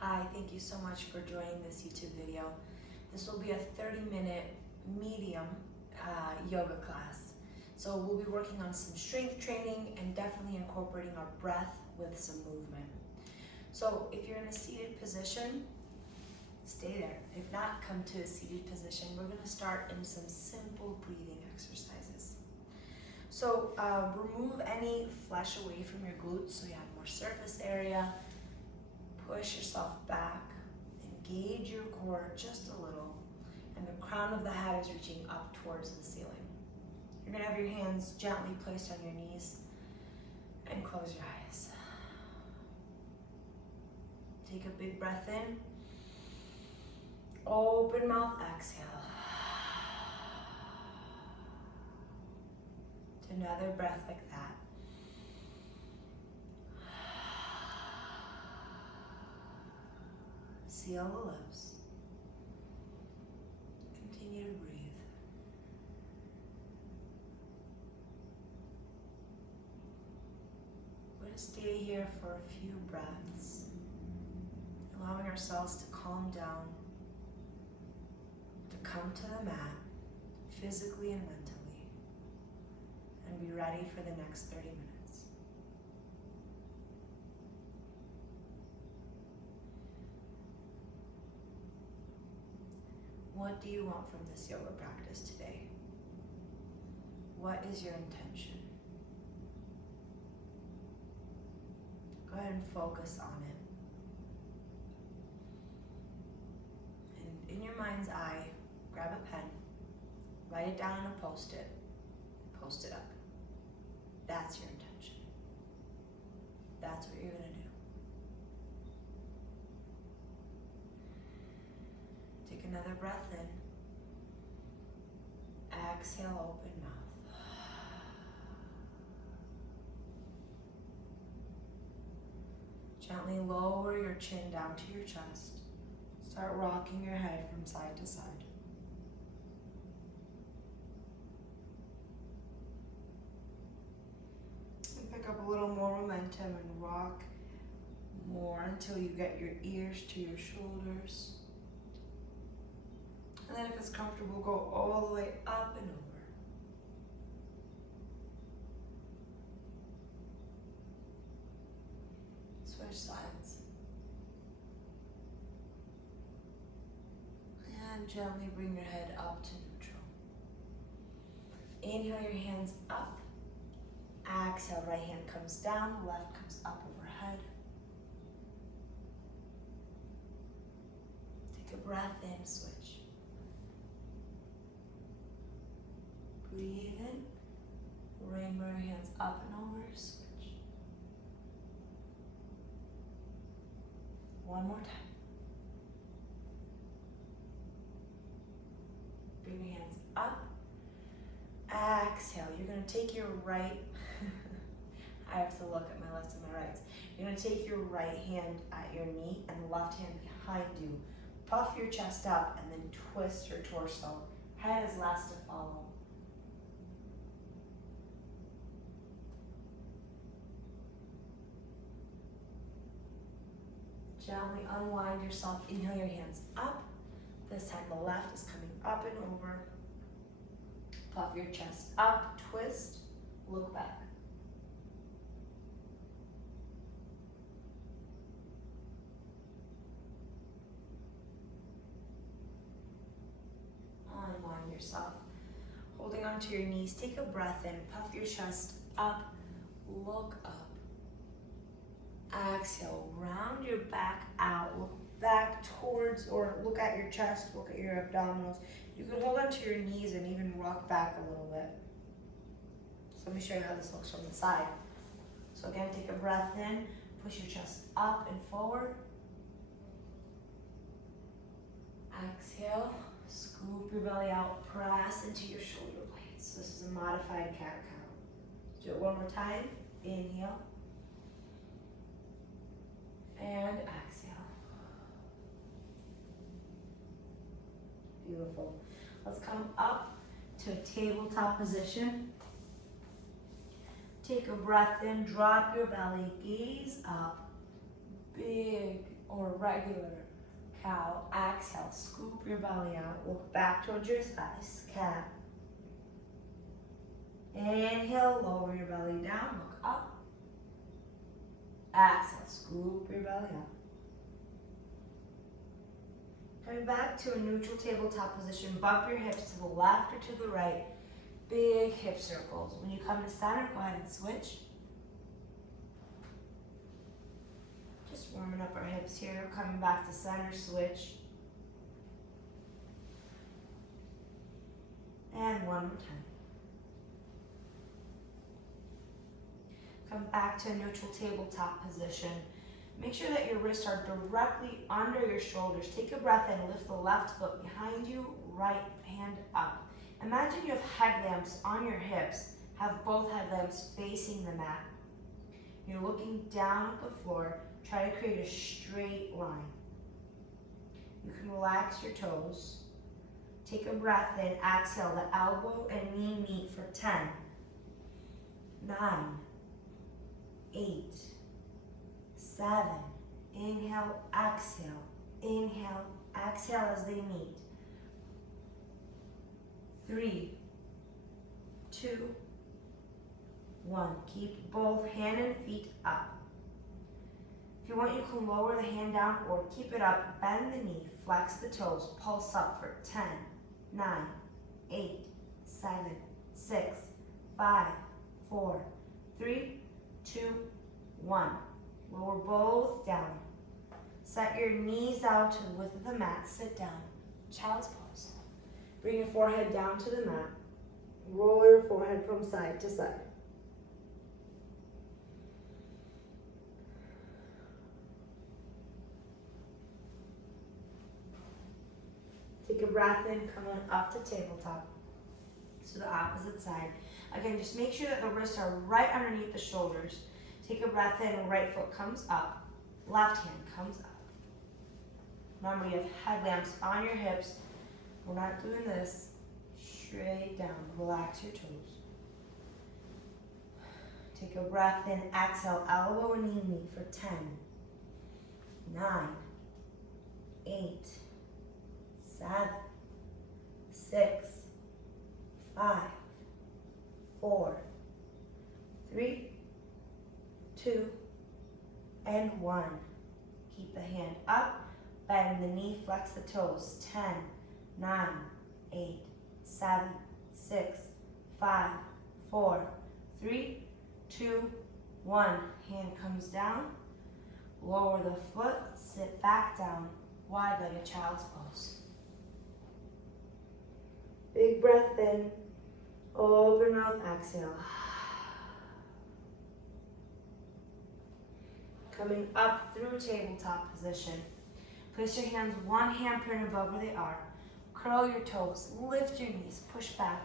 Hi, thank you so much for joining this YouTube video. This will be a 30-minute medium yoga class. So we'll be working on some strength training and definitely incorporating our breath with some movement. So if you're in a seated position, stay there. If not, come to a seated position. We're going to start in some simple breathing exercises. So remove any flesh away from your glutes so you have more surface area. Push yourself back, engage your core just a little, and the crown of the head is reaching up towards the ceiling. You're gonna have your hands gently placed on your knees and close your eyes. Take a big breath in, open mouth, exhale. Another breath like that. Seal the lips. Continue to breathe. We're going to stay here for a few breaths, allowing ourselves to calm down, to come to the mat, physically and mentally, and be ready for the next 30 minutes. What do you want from this yoga practice today? What is your intention? Go ahead and focus on it. And in your mind's eye, grab a pen, write it down on a post-it, post it up. That's your intention. That's what you're gonna do. Take another breath in. Exhale, open mouth. Gently lower your chin down to your chest. Start rocking your head from side to side. And pick up a little more momentum and rock more until you get your ears to your shoulders. And then if it's comfortable, go all the way up and over. Switch sides. And gently bring your head up to neutral. Inhale your hands up. Exhale, right hand comes down, left comes up overhead. Take a breath in, switch. Breathe in, rainbow your hands up and over, switch. One more time. Bring your hands up. Exhale, you're gonna take your right, I have to look at my left and my right. You're gonna take your right hand at your knee and the left hand behind you. Puff your chest up and then twist your torso. Head is last to follow. Gently unwind yourself. Inhale your hands up. This time the left is coming up and over. Puff your chest up, twist, look back. Unwind yourself. Holding onto your knees, take a breath in, puff your chest up, look up. Exhale, round your back out, look back towards, or look at your chest, look at your abdominals. You can hold onto your knees and even rock back a little bit. So let me show you how this looks from the side. So again, take a breath in, push your chest up and forward. Exhale, scoop your belly out, press into your shoulder blades. This is a modified cat cow. Do it one more time, inhale. And exhale. Beautiful. Let's come up to a tabletop position. Take a breath in, drop your belly, gaze up. Big or regular cow. Exhale, scoop your belly out. Look back towards your thighs. Cat. Inhale, lower your belly down. Look up. Exhale, scoop your belly out. Coming back to a neutral tabletop position, bump your hips to the left or to the right. Big hip circles. When you come to center, go ahead and switch. Just warming up our hips here. Coming back to center, switch. And one more time. Come back to a neutral tabletop position. Make sure that your wrists are directly under your shoulders. Take a breath in, lift the left foot behind you, right hand up. Imagine you have headlamps on your hips. Have both headlamps facing the mat. You're looking down at the floor. Try to create a straight line. You can relax your toes. Take a breath in, exhale, the elbow and knee meet for 10, 9, 8, 7, inhale, exhale as they meet. 3, 2, 1. Keep both hand and feet up. If you want, you can lower the hand down or keep it up. Bend the knee, flex the toes, pulse up for 10, 9, 8, 7, 6, 5, 4, 3, 2, 1. Lower both down. Set your knees out to the width of the mat. Sit down. Child's pose. Bring your forehead down to the mat. Roll your forehead from side to side. Take a breath in, coming up to tabletop. So the opposite side. Again, just make sure that the wrists are right underneath the shoulders. Take a breath in, right foot comes up, left hand comes up. Remember, you have headlamps on your hips. We're not doing this. Straight down, relax your toes. Take a breath in, exhale, elbow and knee meet for 10, 9, 8, 7, 6, 5, 4, 3, 2, and 1. Keep the hand up, bend the knee, flex the toes. 10, 9, 8, 7, 6, 5, 4, 3, 2, 1. Hand comes down, lower the foot, sit back down, wide-legged child's pose. Big breath in, open mouth, exhale. Coming up through tabletop position. Place your hands one handprint above where they are. Curl your toes, lift your knees, push back,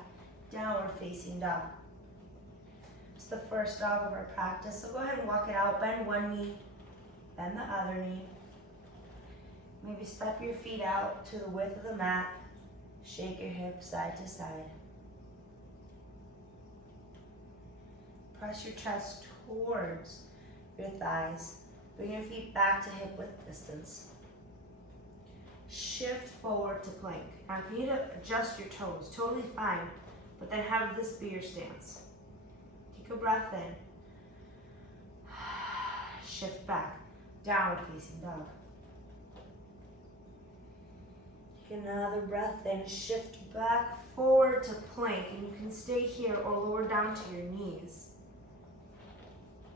downward facing dog. It's the first dog of our practice, so go ahead and walk it out. Bend one knee, bend the other knee. Maybe step your feet out to the width of the mat. Shake your hips side to side. Press your chest towards your thighs. Bring your feet back to hip width distance. Shift forward to plank. Now if you need to adjust your toes, totally fine, but then have this be your stance. Take a breath in. Shift back, downward facing dog. Take another breath in, shift back forward to plank, and you can stay here or lower down to your knees.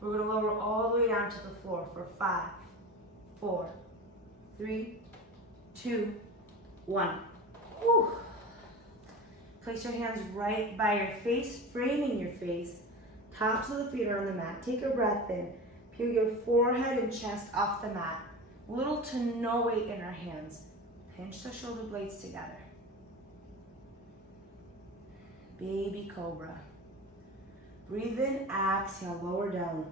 We're going to lower all the way down to the floor for 5, 4, 3, 2, 1. Whew. Place your hands right by your face, framing your face. Tops of the feet are on the mat. Take a breath in. Peel your forehead and chest off the mat. Little to no weight in our hands. Pinch the shoulder blades together. Baby cobra. Breathe in, exhale, lower down.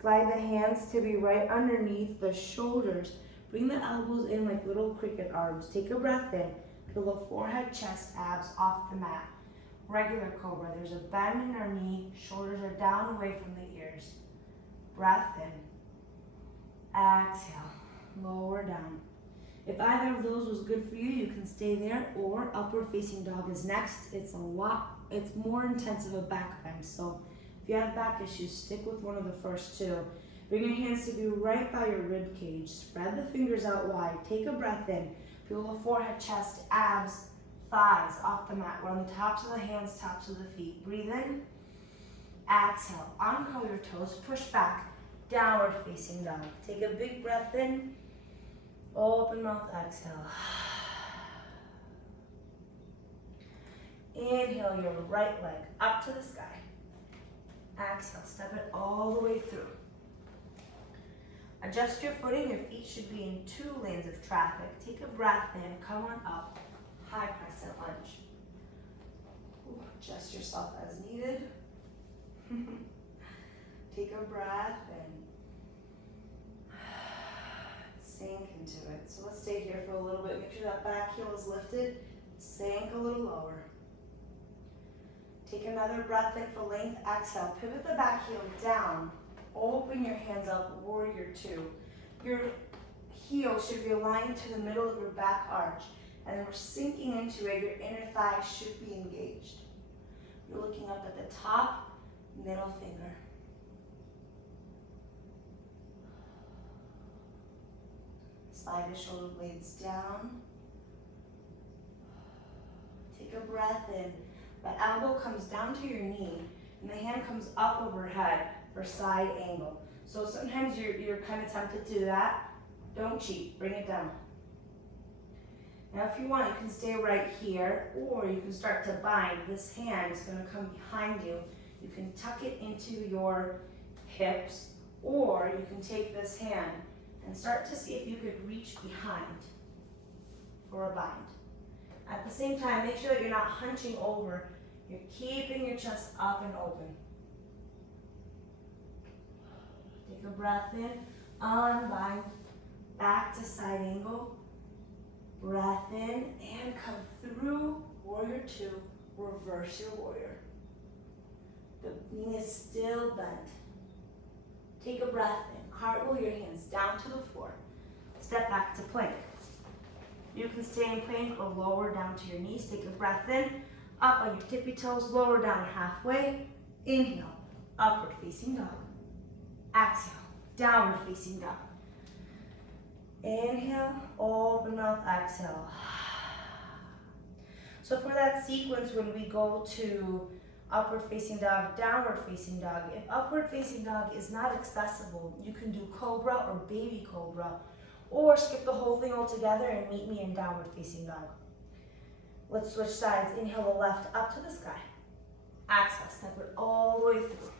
Slide the hands to be right underneath the shoulders. Bring the elbows in like little cricket arms. Take a breath in. Peel the forehead, chest, abs off the mat. Regular cobra. There's a bend in our knee. Shoulders are down away from the ears. Breath in. Exhale. lower down. If either of those was good for you, you can stay there, or upward facing dog is next. It's more intense of a back bend. So if you have back issues, stick with one of the first two. Bring your hands to be right by your rib cage. Spread the fingers out wide. Take a breath in. Feel the forehead, chest, abs, thighs off the mat. We're on the tops of the hands, tops of the feet. Breathe in. Exhale. Uncurl your toes. Push back. Downward facing dog. Take a big breath in. Open mouth, exhale. Inhale your right leg up to the sky. Exhale, step it all the way through. Adjust your footing. Your feet should be in 2 lanes of traffic. Take a breath in. Come on up. High crescent lunge. Ooh, adjust yourself as needed. Take a breath and sink into it. So let's stay here for a little bit. Make sure that back heel is lifted. Sink a little lower. Take another breath in for length. Exhale. Pivot the back heel down. Open your hands up, warrior 2. Your heel should be aligned to the middle of your back arch. And then we're sinking into it. Your inner thigh should be engaged. You're looking up at the top, middle finger. Slide the shoulder blades down. Take a breath in. The elbow comes down to your knee, and the hand comes up overhead for side angle. So sometimes you're kind of tempted to do that. Don't cheat, bring it down. Now if you want, you can stay right here, or you can start to bind. This hand is gonna come behind you. You can tuck it into your hips, or you can take this hand and start to see if you could reach behind for a bind. At the same time, make sure that you're not hunching over. You're keeping your chest up and open. Take a breath in, unbind, back to side angle. Breath in and come through, warrior 2, reverse your warrior. The knee is still bent. Take a breath in, cartwheel your hands down to the floor. Step back to plank. You can stay in plank or lower down to your knees. Take a breath in, up on your tippy toes, lower down halfway. Inhale, upward facing dog. Exhale, downward facing dog. Inhale, open mouth, exhale. So for that sequence, when we go to upward facing dog, downward facing dog, if upward facing dog is not accessible, you can do cobra or baby cobra, or skip the whole thing altogether and meet me in downward facing dog. Let's switch sides. Inhale the left up to the sky. Exhale, step it all the way through.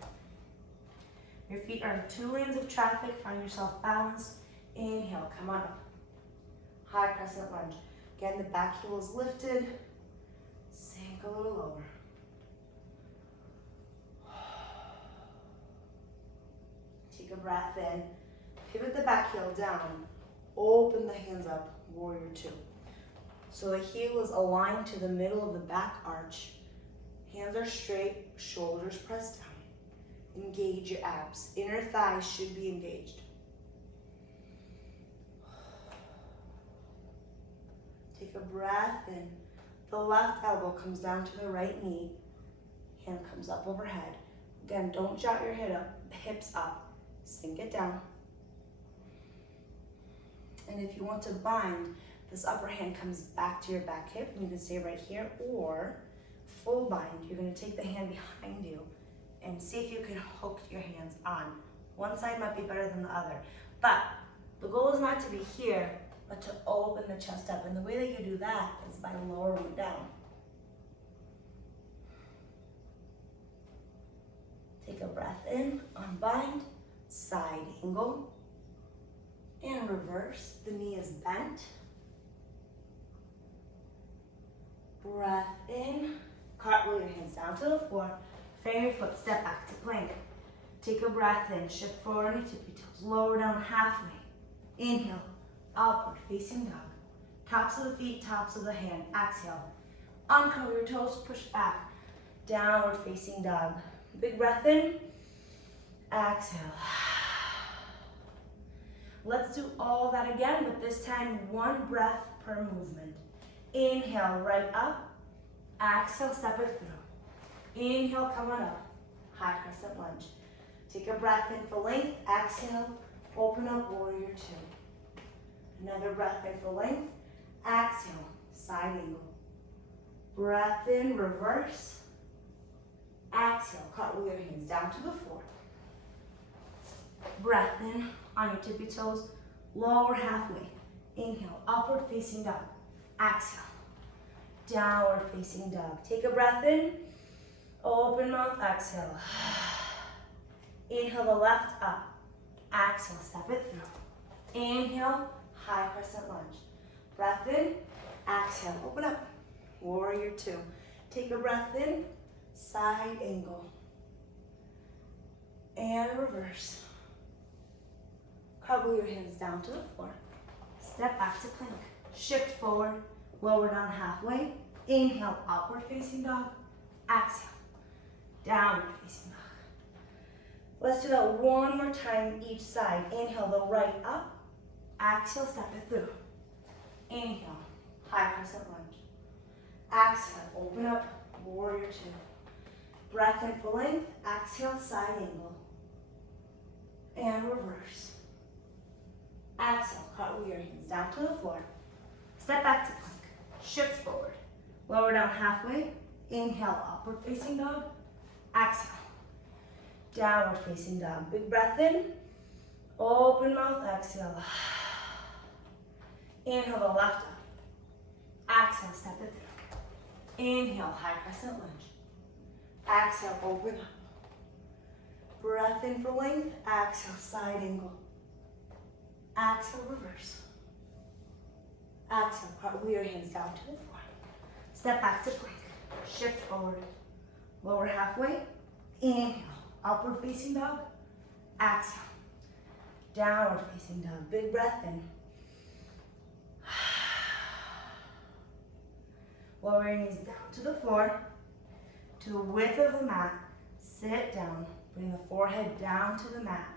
Your feet are in 2 lanes of traffic. Find yourself balanced. Inhale, come on up. High crescent lunge. Again, the back heel is lifted. Sink a little lower. Take a breath in. Pivot the back heel down. Open the hands up, warrior 2. So the heel is aligned to the middle of the back arch. Hands are straight, shoulders pressed down. Engage your abs. Inner thighs should be engaged. Take a breath in. The left elbow comes down to the right knee. Hand comes up overhead. Again, don't jot your hips up. Sink it down. And if you want to bind, this upper hand comes back to your back hip, and you can stay right here, or full bind. You're going to take the hand behind you and see if you can hook your hands on. One side might be better than the other, but the goal is not to be here, but to open the chest up. And the way that you do that is by lowering down. Take a breath in, unbind, side angle, and reverse. The knee is bent. Breath in, cartwheel your hands down to the floor, fan your foot, step back to plank. Take a breath in, shift forward on your tippy toes, lower down halfway. Inhale, upward facing dog. Tops of the feet, tops of the hand. Exhale, uncurl your toes, push back. Downward facing dog. Big breath in, exhale. Let's do all that again, but this time one breath per movement. Inhale, right up. Exhale, step it through. Inhale, come on up. High crescent lunge. Take a breath in for length. Exhale, open up, warrior two. Another breath in for length. Exhale, side angle. Breath in, reverse. Exhale, cartwheel your hands down to the floor. Breath in on your tippy toes, lower halfway. Inhale, upward facing dog. Exhale, downward facing dog. Take a breath in, open mouth, exhale. Inhale the left up. Exhale, step it through. Inhale, high crescent lunge. Breath in, exhale, open up. Warrior two. Take a breath in, side angle. And reverse. Cartwheel your hands down to the floor. Step back to plank. Shift forward, lower down halfway. Inhale, upward facing dog. Exhale, downward facing dog. Let's do that one more time each side. Inhale the right up. Exhale, step it through. Inhale, high crescent lunge. Exhale, open up, warrior two. Breath in for length. Exhale, side angle. And reverse. Exhale, cartwheel your hands down to the floor. Step back to plank. Shift forward. Lower down halfway. Inhale, upward facing dog. Exhale, downward facing dog. Big breath in. Open mouth, exhale. Inhale the left up. Exhale, step it through. Inhale, high crescent lunge. Exhale, open up. Breath in for length. Exhale, side angle. Exhale, reverse. Exhale, cartwheel your hands down to the floor. Step back to plank. Shift forward. Lower halfway. Inhale, upward facing dog. Exhale, downward facing dog. Big breath in. Lower your knees down to the floor, to the width of the mat. Sit down. Bring the forehead down to the mat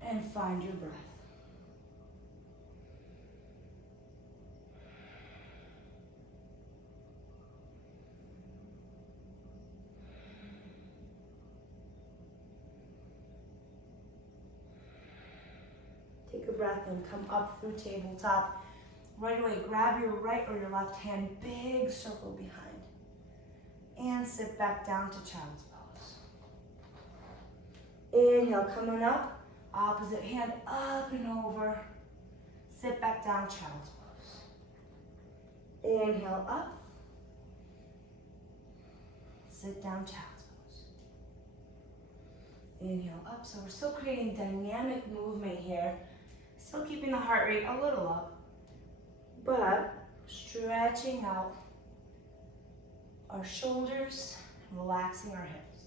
and find your breath. Take a breath and come up through tabletop. Right away, grab your right or your left hand, big circle behind. And sit back down to child's pose. Inhale, coming up. Opposite hand up and over. Sit back down, child's pose. Inhale, up. Sit down, child's pose. Inhale, up. So we're still creating dynamic movement here. Still keeping the heart rate a little up, but stretching out our shoulders, relaxing our hips.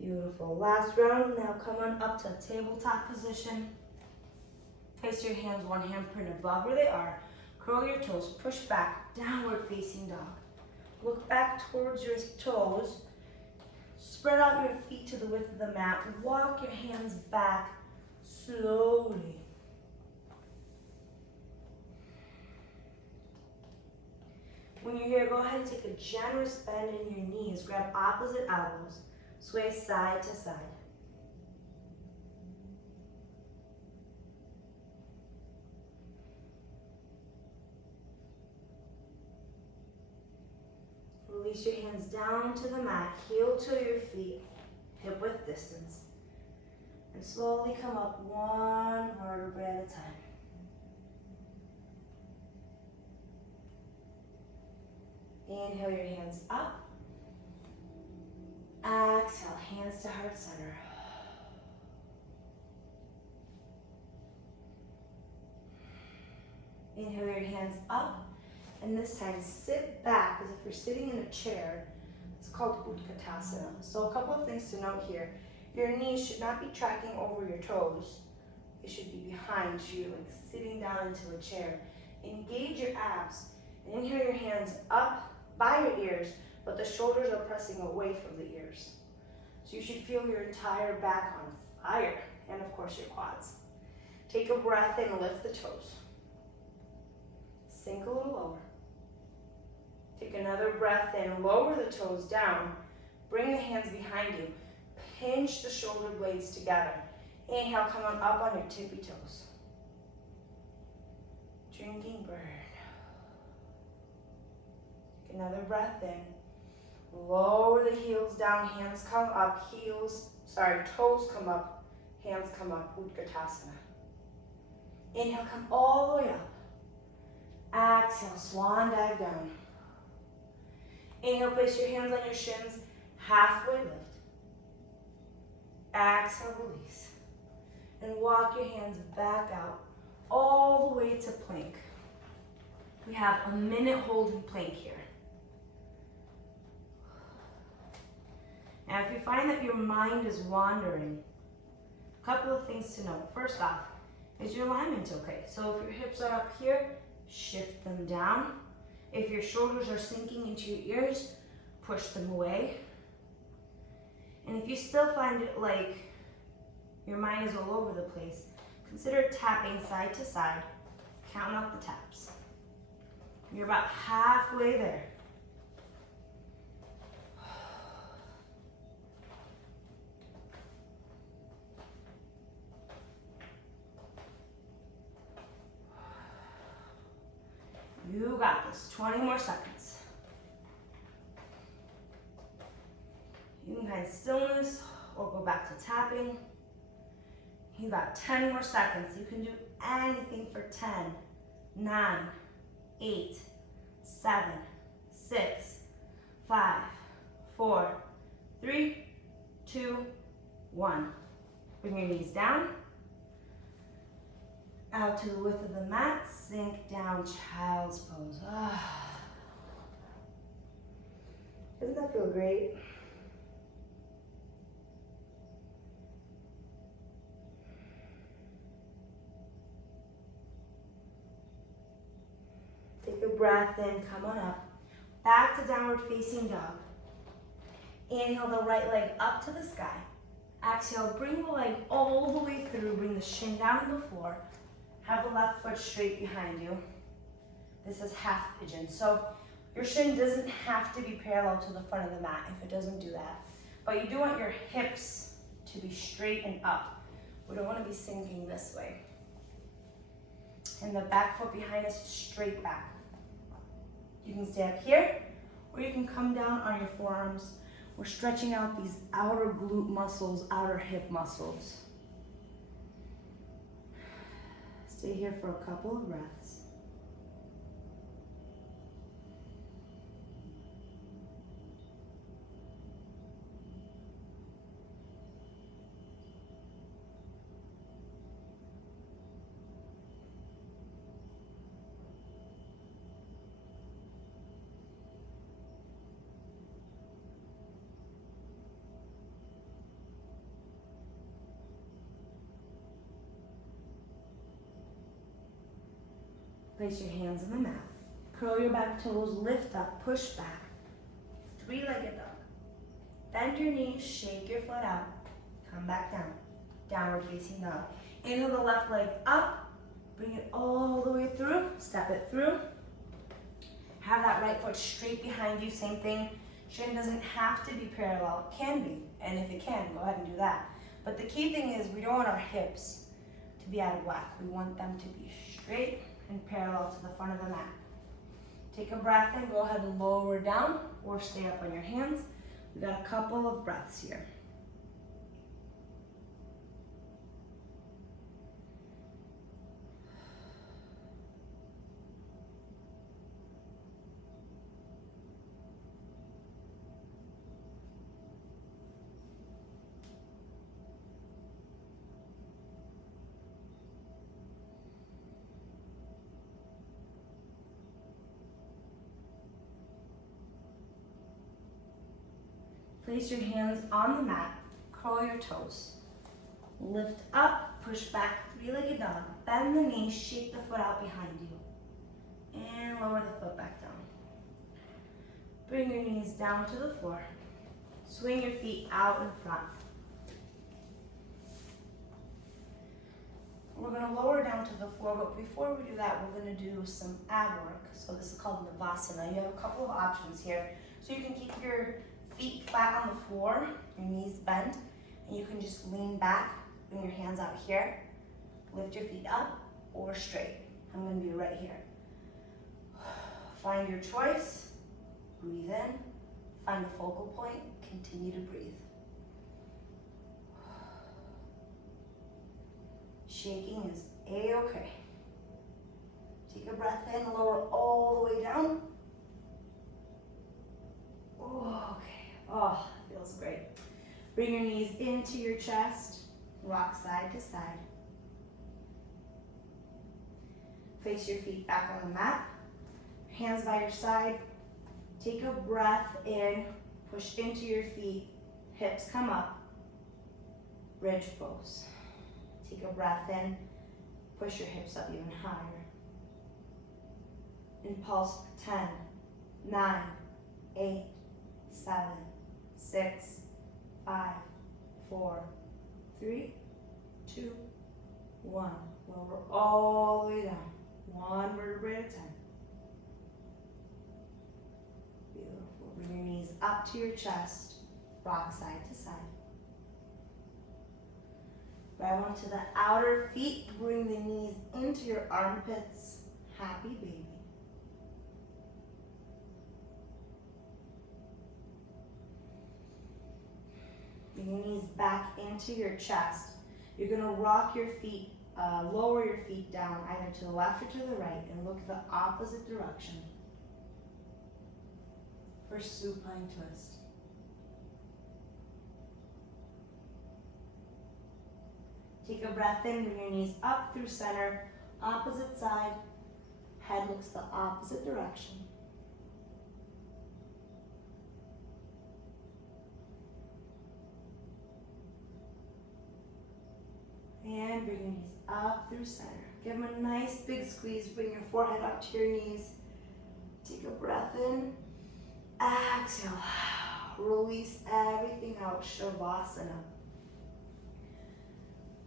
Beautiful. Last round. Now come on up to tabletop position. Place your hands, one handprint above where they are. Curl your toes, push back, downward facing dog. Look back towards your toes. Spread out your feet to the width of the mat. Walk your hands back slowly. When you're here, go ahead and take a generous bend in your knees. Grab opposite elbows. Sway side to side. Release your hands down to the mat, heel to your feet, hip width distance. And slowly come up one vertebrae at a time. Inhale your hands up. Exhale, hands to heart center. Inhale your hands up. And this time, sit back as if you're sitting in a chair. It's called Utkatasana. So a couple of things to note here. Your knees should not be tracking over your toes. It should be behind you, like sitting down into a chair. Engage your abs. And inhale your hands up by your ears, but the shoulders are pressing away from the ears. So you should feel your entire back on fire, and of course your quads. Take a breath in, lift the toes. Sink a little lower. Take another breath in, lower the toes down. Bring the hands behind you. Pinch the shoulder blades together. Inhale, come on up on your tippy toes. Drinking bird. Take another breath in. Lower the heels down, hands come up, toes come up, hands come up, Utkatasana. Inhale, come all the way up. Exhale, swan dive down. Inhale, place your hands on your shins, halfway lift. Exhale, release. And walk your hands back out, all the way to plank. We have a minute holding plank here. Now, if you find that your mind is wandering, a couple of things to note. First off, is your alignment okay? So if your hips are up here, shift them down. If your shoulders are sinking into your ears, push them away. And if you still find it like your mind is all over the place, consider tapping side to side. Count out the taps. You're about halfway there. You got this. 20 more seconds. You can find stillness or go back to tapping. You got 10 more seconds. You can do anything for 10, 9, 8, 7, 6, 5, 4, 3, 2, 1. Bring your knees down. Out to the width of the mat, sink down, child's pose. Doesn't that feel great? Take a breath in, come on up. Back to downward facing dog. Inhale the right leg up to the sky. Exhale, bring the leg all the way through, bring the shin down to the floor. Have the left foot straight behind you. This is half pigeon. So your shin doesn't have to be parallel to the front of the mat if it doesn't do that. But you do want your hips to be straight and up. We don't want to be sinking this way. And the back foot behind us straight back. You can stay up here, or you can come down on your forearms. We're stretching out these outer glute muscles, outer hip muscles. Stay here for a couple of breaths. Place your hands on the mat. Curl your back toes, lift up, push back. Three-legged dog. Bend your knees, shake your foot out. Come back down. Downward facing dog. Inhale the left leg up. Bring it all the way through. Step it through. Have that right foot straight behind you. Same thing. Shin doesn't have to be parallel. It can be. And if it can, go ahead and do that. But the key thing is we don't want our hips to be out of whack. We want them to be straight and parallel to the front of the mat. Take a breath in, go ahead and lower down or stay up on your hands. We've got a couple of breaths here. Place your hands on the mat, curl your toes. Lift up, push back, three-legged dog. Bend the knees, shake the foot out behind you. And lower the foot back down. Bring your knees down to the floor. Swing your feet out in front. We're going to lower down to the floor, but before we do that, we're going to do some ab work. So this is called Navasana. You have a couple of options here. So you can keep your feet flat on the floor, your knees bent, and you can just lean back, bring your hands out here, lift your feet up or straight. I'm going to be right here. Find your choice, breathe in, find a focal point, continue to breathe. Shaking is A-okay. Take a breath in, lower all the way down. Oh, okay, oh, feels great. Bring your knees into your chest, rock side to side. Place your feet back on the mat, hands by your side. Take a breath in, push into your feet, hips come up, bridge pose. Take a breath in, push your hips up even higher. Impulse for 10, 9, 8, 7, 6, 5, 4, 3, 2, 1. Lower all the way down. One vertebrae at a time. Beautiful. Bring your knees up to your chest, rock side to side. Grab onto the outer feet, bring the knees into your armpits. Happy baby. Bring your knees back into your chest. You're going to rock your feet, lower your feet down either to the left or to the right and look the opposite direction for supine twist. Take a breath in, bring your knees up through center, opposite side, head looks the opposite direction. And bring your knees up through center. Give them a nice big squeeze, bring your forehead up to your knees. Take a breath in, exhale, release everything out, Shavasana.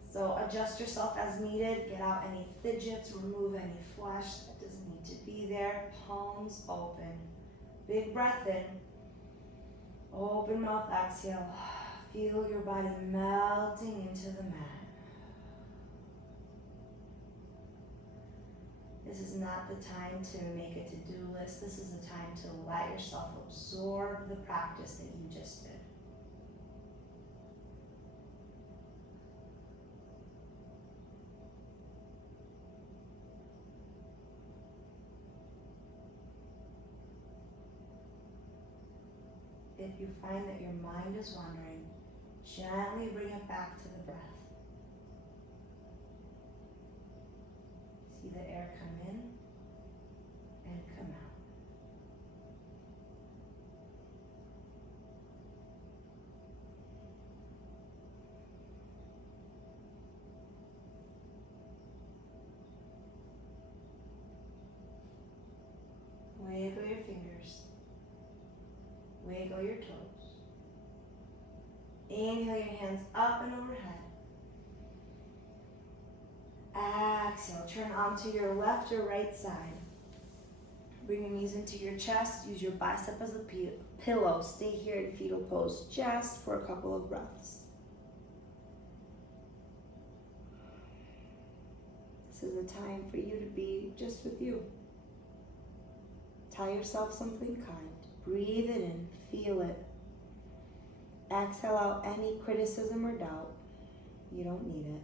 So adjust yourself as needed, get out any fidgets, remove any flesh that doesn't need to be there. Palms open. Big breath in. Open mouth, exhale. Feel your body melting into the mat. This is not the time to make a to-do list. This is the time to let yourself absorb the practice that you just did. If you find that your mind is wandering, gently bring it back to the breath. See the air come in and come out. Wiggle your fingers. Wiggle your toes. Inhale your hands up and overhead. Exhale, turn onto your left or right side. Bring your knees into your chest. Use your bicep as a pillow. Stay here in fetal pose just for a couple of breaths. This is a time for you to be just with you. Tell yourself something kind. Breathe it in, feel it. Exhale out any criticism or doubt. You don't need it.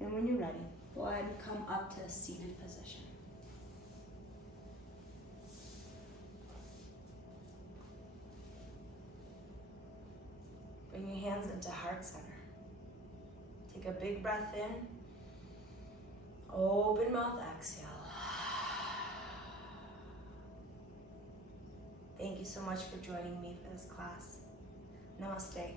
And when you're ready, go ahead and come up to a seated position. Bring your hands into heart center. Take a big breath in. Open mouth, exhale. Thank you so much for joining me for this class. Namaste.